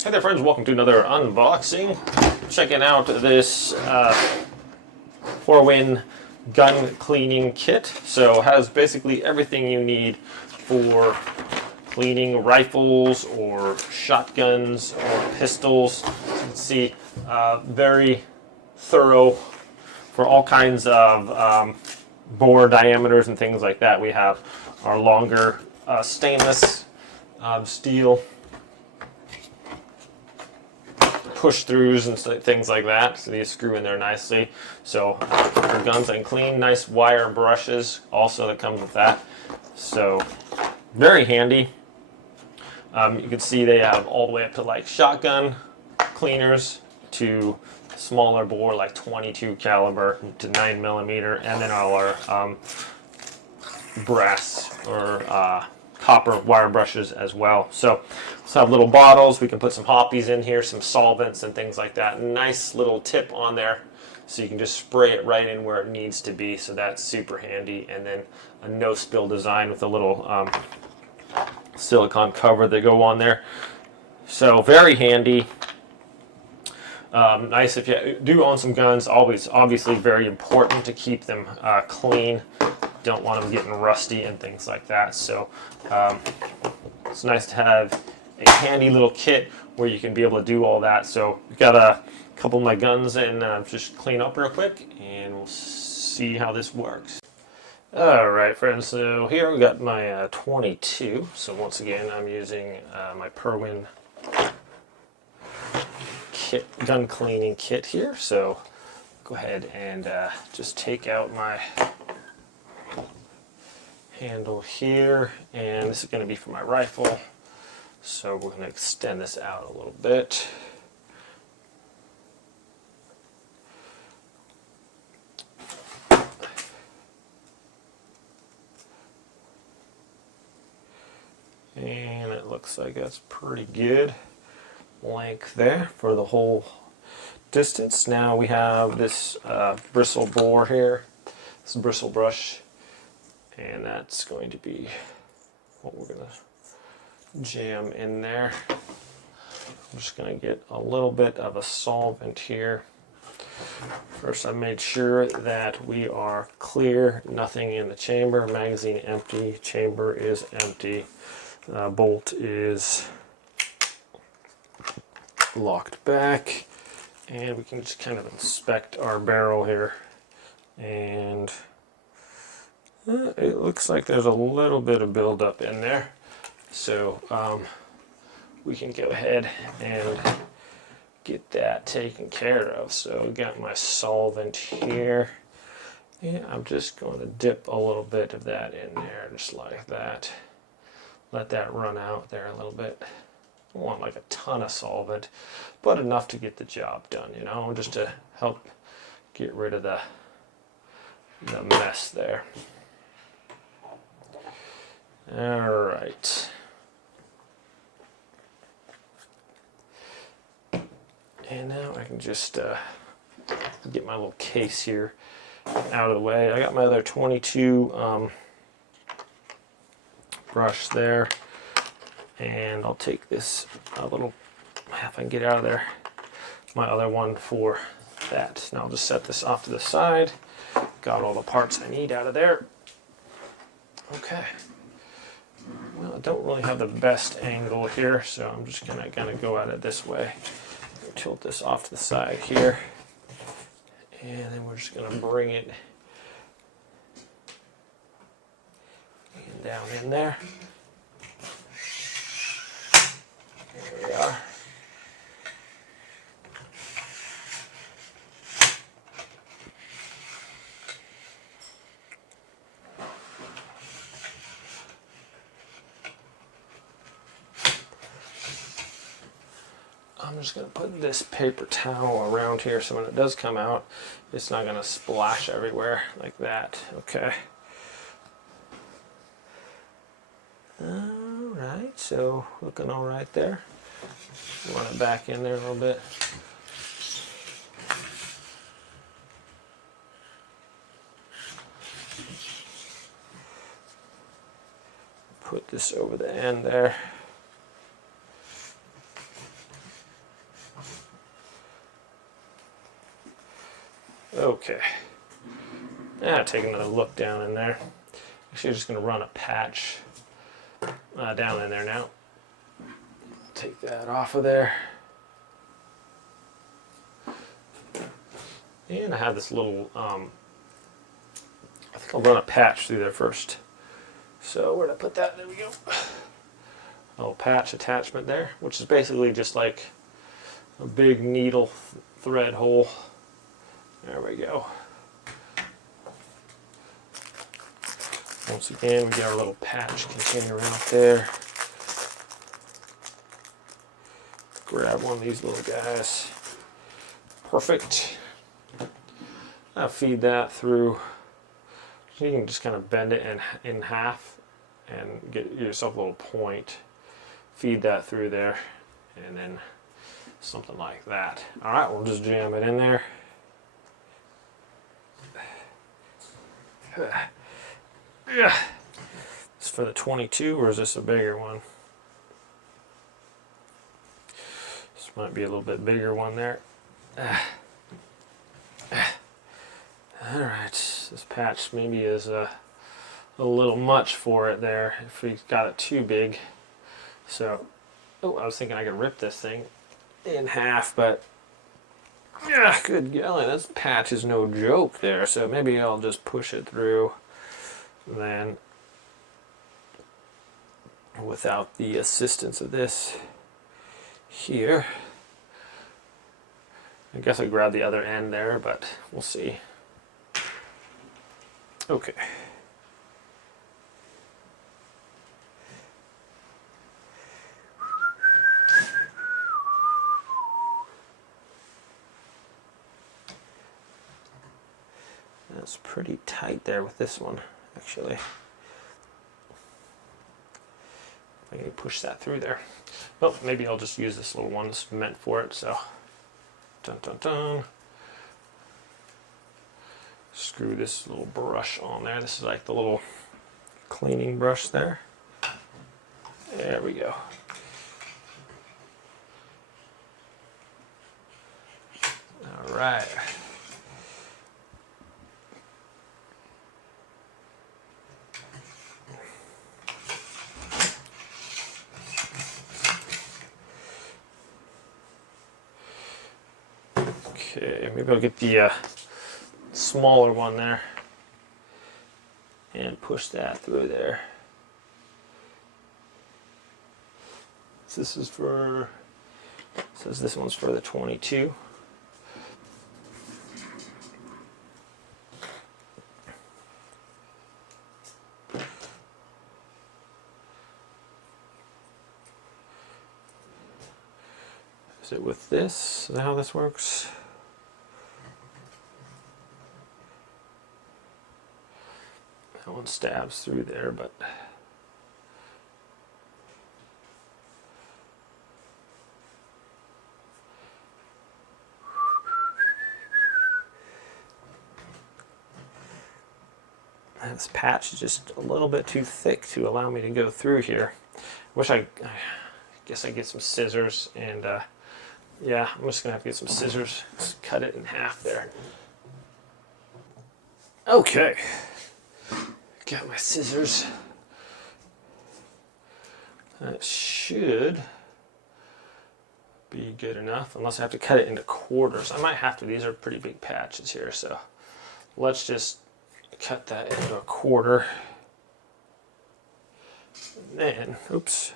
Hey there friends, welcome to another unboxing. Checking out this 4-win gun cleaning kit. So it has basically everything you need for cleaning rifles or shotguns or pistols. You can see very thorough for all kinds of bore diameters and things like that. We have our longer stainless steel push throughs and things like that, so these screw in there nicely. So for guns and clean, nice wire brushes also that comes with that, so very handy. You can see they have all the way up to like shotgun cleaners to smaller bore like 22 caliber to 9mm, and then all our brass or copper wire brushes as well. So let's have little bottles. We can put some hoppies in here, some solvents and things like that. Nice little tip on there, so you can just spray it right in where it needs to be. So that's super handy. And then a no spill design with a little silicone cover that go on there. So very handy. Nice if you do own some guns. Always, obviously, very important to keep them clean. Don't want them getting rusty and things like that. So it's nice to have a handy little kit where you can be able to do all that. So we've got a couple of my guns and just clean up real quick, and we'll see how this works. All right, friends. So here we got my 22. So once again, I'm using my Perwin kit, gun cleaning kit here. So go ahead and just take out my handle here, and this is going to be for my rifle, so we're going to extend this out a little bit. And it looks like that's pretty good length there for the whole distance. Now we have this bristle bore here, this bristle brush, and that's going to be what we're going to jam in there. I'm just going to get a little bit of a solvent here. First, I made sure that we are clear, nothing in the chamber, magazine empty, chamber is empty, bolt is locked back, and we can just kind of inspect our barrel here, and it looks like there's a little bit of buildup in there, so we can go ahead and get that taken care of. So I got my solvent here, and I'm just going to dip a little bit of that in there, just like that. Let that run out there a little bit. I don't want like a ton of solvent, but enough to get the job done, you know, just to help get rid of the mess there. All right. And now I can just get my little case here out of the way. I got my other 22 brush there, and I'll take this little, if I can get out of there, my other one for that. Now I'll just set this off to the side. Got all the parts I need out of there. Okay. Well, I don't really have the best angle here, so I'm just gonna kind of go at it this way. Tilt this off to the side here, and then we're just gonna bring it down in there. There we are. I'm just going to put this paper towel around here so when it does come out, it's not going to splash everywhere like that. Okay. Alright, so looking alright there. Run it back in there a little bit. Put this over the end there. Okay. Now take another look down in there. Actually, I'm just going to run a patch down in there now. Take that off of there. And I have this little, I think I'll run a patch through there first. So where'd I put that? There we go. A little patch attachment there, which is basically just like a big needle thread hole. There we go. Once again, we get our little patch container out there. Grab one of these little guys. Perfect. Now feed that through. You can just kind of bend it in half and get yourself a little point. Feed that through there, and then something like that. All right, we'll just jam it in there. Yeah. It's for the 22, or is this a bigger one? This might be a little bit bigger one there. All right, this patch maybe is a little much for it there if we got it too big. So, oh, I was thinking I could rip this thing in half, but yeah, good golly, this patch is no joke there. So maybe I'll just push it through then without the assistance of this here. I guess I grabbed the other end there, but we'll see. Okay. That's pretty tight there with this one, actually. I can push that through there. Well, maybe I'll just use this little one that's meant for it, so. Dun dun dun. Screw this little brush on there. This is like the little cleaning brush there. There we go. All right. Okay, maybe I'll get the smaller one there and push that through there. So this is for, it says this one's for the 22. Is it with this? Is that how this works? That one stabs through there, but this patch is just a little bit too thick to allow me to go through here. I guess I get some scissors and yeah, I'm just gonna have to get some scissors, just cut it in half there. Okay, got my scissors. That should be good enough, unless I have to cut it into quarters. I might have to. These are pretty big patches here, so let's just cut that into a quarter. And then, oops,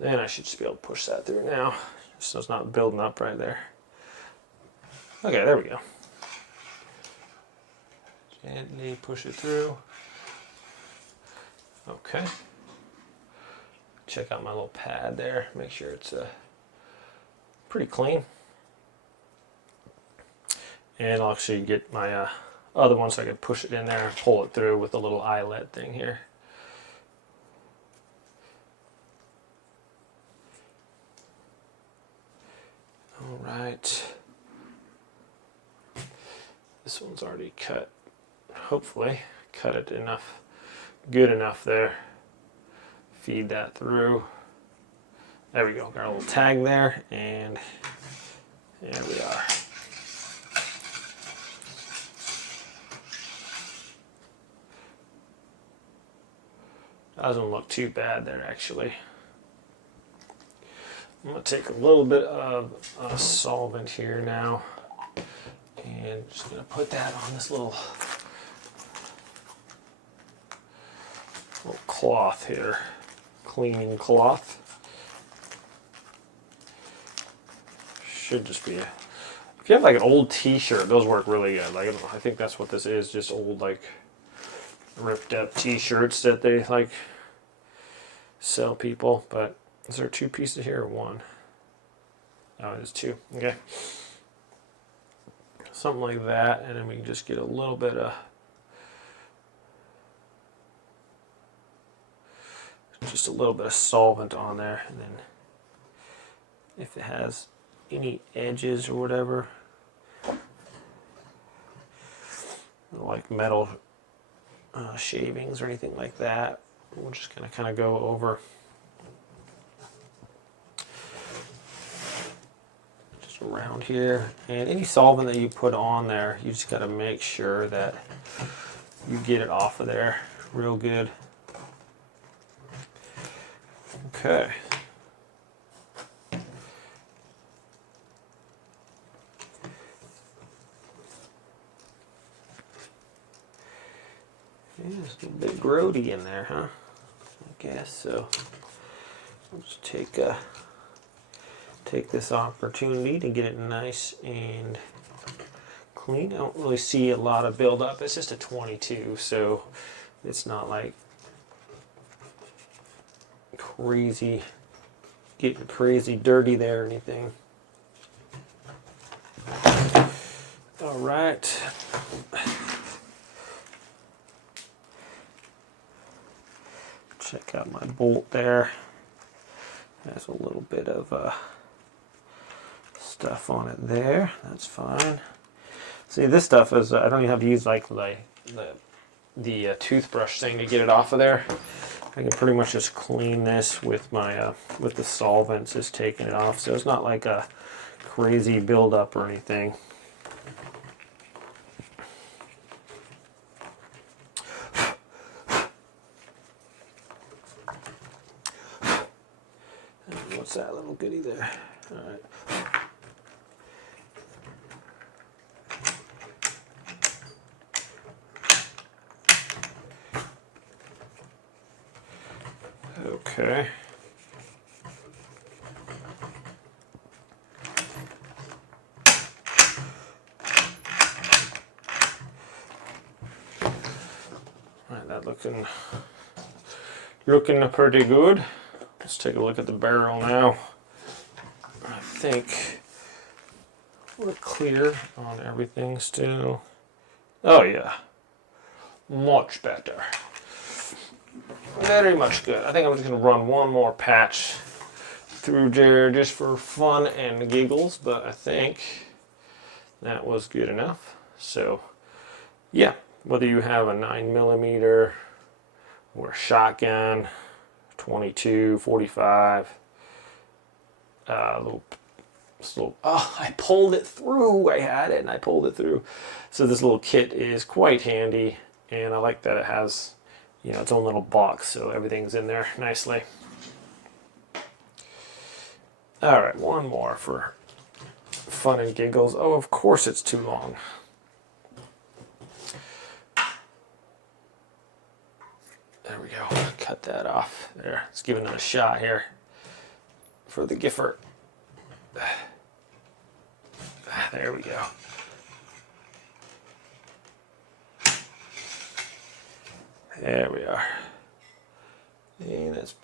then I should just be able to push that through now, so it's not building up right there. Okay, there we go. Gently push it through. Okay. Check out my little pad there, make sure it's pretty clean. And I'll actually get my other one so I can push it in there and pull it through with a little eyelet thing here. All right. This one's already cut. Hopefully, cut it enough, good enough there. Feed that through. There we go. Got a little tag there, and there we are. Doesn't look too bad there actually. I'm going to take a little bit of solvent here now and just going to put that on this little cloth here, cleaning cloth. Should just be if you have like an old t-shirt, those work really good. Like I think that's what this is, just old like ripped up t-shirts that they like sell people. But is there 2 pieces here or 1? Oh, it's 2. Okay. Something like that, and then we can just get a little bit of solvent on there, and then if it has any edges or whatever, like metal shavings or anything like that, we're just going to kind of go over just around here. And any solvent that you put on there, you just got to make sure that you get it off of there real good. Okay. Yeah, it's a bit grody in there, huh? I guess so. I'll just take this opportunity to get it nice and clean. I don't really see a lot of buildup. It's just a 22, so it's not like crazy, getting crazy dirty there or anything. All right. Check out my bolt there. Has a little bit of stuff on it there. That's fine. See, this stuff is I don't even have to use like the toothbrush thing to get it off of there. I can pretty much just clean this with my with the solvents, just taking it off. So it's not like a crazy buildup or anything. What's that little goodie there? All right. Okay. All right, that looking pretty good. Let's take a look at the barrel now. I think we're clear on everything still. Oh yeah, much better. Very much good. I think I'm just going to run one more patch through there just for fun and giggles, but I think that was good enough. So yeah, whether you have a 9mm or a shotgun, 22, 45, oh, I pulled it through. I had it and I pulled it through. So this little kit is quite handy, and I like that it has, you know, its own little box, so everything's in there nicely. All right, one more for fun and giggles. Oh, of course it's too long. There we go. Cut that off. There. Let's give it a shot here for the Gifford. There we go. There we are. And that's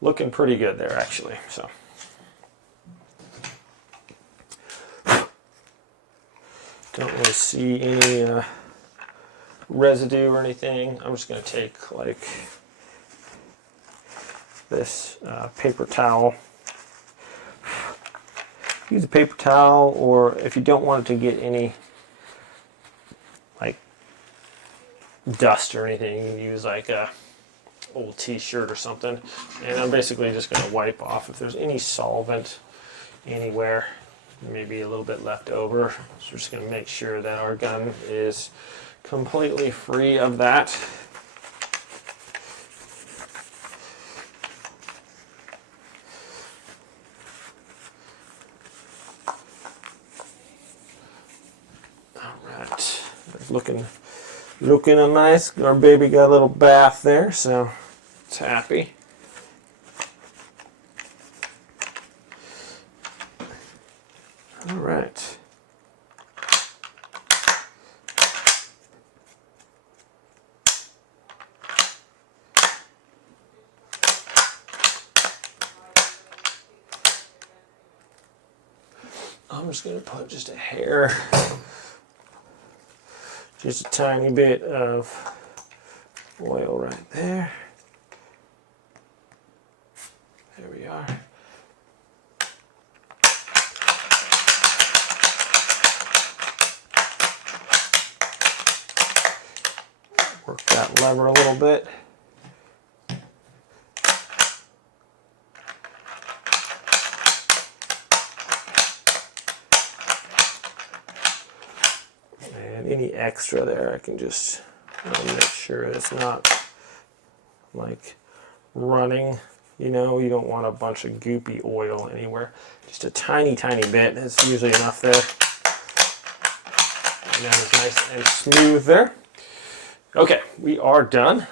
looking pretty good there actually. So don't really see any residue or anything. I'm just going to take like this paper towel. Use a paper towel, or if you don't want it to get any like dust or anything, you can use like a old t-shirt or something. And I'm basically just going to wipe off if there's any solvent anywhere, maybe a little bit left over. So we're just going to make sure that our gun is completely free of that. looking nice. Our baby got a little bath there, so it's happy. All right. I'm just going to put just a hair, just a tiny bit of oil right there. There we are. Work that lever a little bit. And any extra there, I can just make sure it's not like running. You know, you don't want a bunch of goopy oil anywhere. Just a tiny, tiny bit. That's usually enough there. And that is nice and smooth there. Okay, we are done.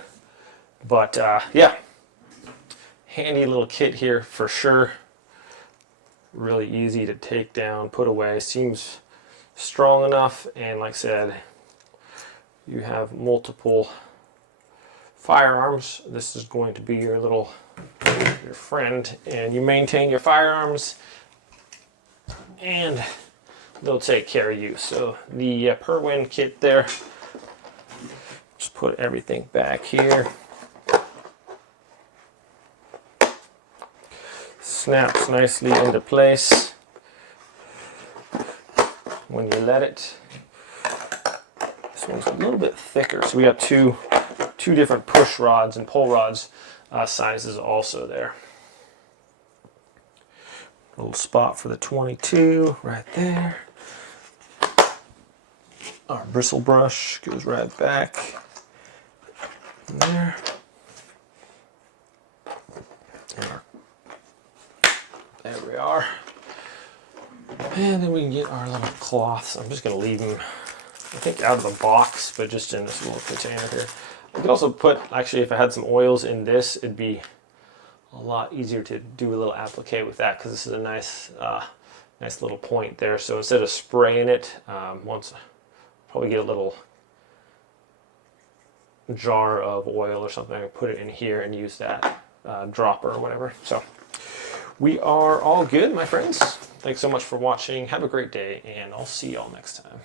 But yeah, handy little kit here for sure. Really easy to take down, put away. Seems strong enough, and like I said, you have multiple firearms. This is going to be your friend, and you maintain your firearms and they'll take care of you. So the per-win kit there, just put everything back here. Snaps nicely into place when you let it. This one's a little bit thicker, so we got two different push rods and pull rods sizes also there. A little spot for the 22 right there. Our bristle brush goes right back in there. There we are. And then we can get our little cloths. I'm just going to leave them, I think, out of the box, but just in this little container here. I could also put, actually, if I had some oils in this, it'd be a lot easier to do a little applique with that, because this is a nice little point there. So instead of spraying it, probably get a little jar of oil or something, I put it in here and use that dropper or whatever. So we are all good, my friends. Thanks so much for watching. Have a great day, and I'll see y'all next time.